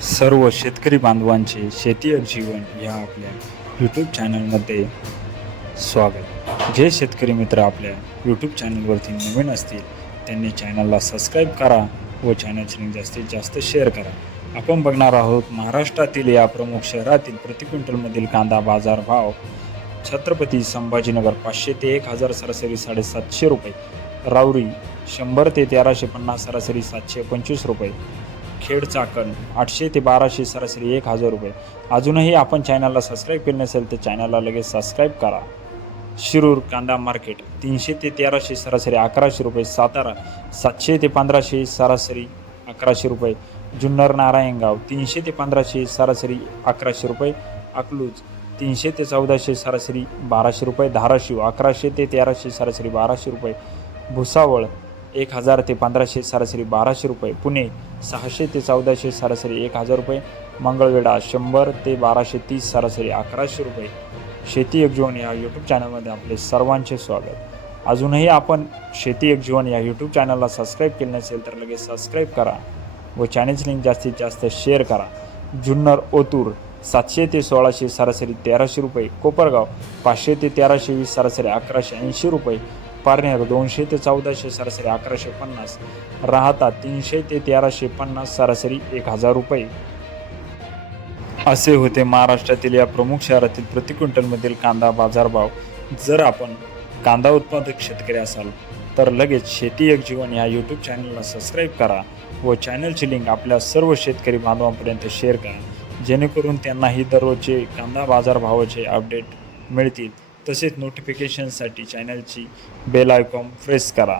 सर्व शेतकरी बांधवांचे शेती जीवन या आपल्या यूट्यूब चॅनलमध्ये स्वागत. जे शेतकरी मित्र आपल्या यूट्यूब चॅनलवरती नवीन असतील त्यांनी चॅनलला सबस्क्राईब करा व चॅनलची लिंक जास्तीत जास्त शेअर करा. आपण बघणार आहोत महाराष्ट्रातील या प्रमुख शहरातील प्रति क्विंटलमधील कांदा बाजार भाव छत्रपती संभाजीनगर पाचशे ते एक हजार सरासरी साडेसातशे रुपये राऊरी शंभर ते तेराशे पन्नास सरासरी सातशे पंचवीस रुपये खेड चाकण आठशे ते बाराशे सरासरी एक हजार रुपये. अजूनही आपण चॅनलला सबस्क्राईब केले नसेल तर चॅनलला लगेच सबस्क्राईब करा. शिरूर कांदा मार्केट तीनशे ते तेराशे सरासरी अकराशे रुपये. सातारा सातशे ते पंधराशे सरासरी अकराशे रुपये. जुन्नर नारायणगाव तीनशे ते पंधराशे सरासरी अकराशे रुपये. अकलूज तीनशे ते चौदाशे सरासरी बाराशे रुपये. धाराशिव अकराशे ते तेराशे सरासरी बाराशे रुपये. भुसावळ एक हजार ते पंधराशे सरासरी बाराशे रुपये. पुणे सहाशे ते चौदाशे सरासरी एक हजार रुपये. मंगळवेढा शंभर ते बाराशे तीस सरासरी अकराशे रुपये. शेती एक जीवन या यूट्यूब चॅनलमध्ये आपले सर्वांचे स्वागत. अजूनही आपण शेती एक जीवन या यूट्यूब चॅनलला सबस्क्राईब केले नसेल तर लगेच सबस्क्राईब करा व चॅनलची लिंक जास्तीत जास्त शेअर करा. जुन्नर ओतूर सातशे ते सोळाशे सरासरी तेराशे रुपये. कोपरगाव पाचशे ते तेराशे वीस सरासरी अकराशे ऐंशी रुपये. पारनेर दोनशे ते चौदाशे सरासरी अकराशे पन्नास राहता तीनशे ते तेराशे पन्नास सरासरी एक हजार रुपये. असे होते महाराष्ट्रातील या प्रमुख शहरातील प्रति क्विंटलमधील कांदा बाजारभाव. जर आपण कांदा उत्पादक शेतकरी असाल तर लगेच शेती एक जीवन या यूट्यूब चॅनलला सबस्क्राईब करा व चॅनलची लिंक आपल्या सर्व शेतकरी बांधवांपर्यंत शेअर करा. जेणेकरून त्यांनाही दररोजचे कांदा बाजारभावाचे अपडेट मिळतील. तसेच नोटिफिकेशनसाठी चॅनलची बेल आयकॉन प्रेस करा.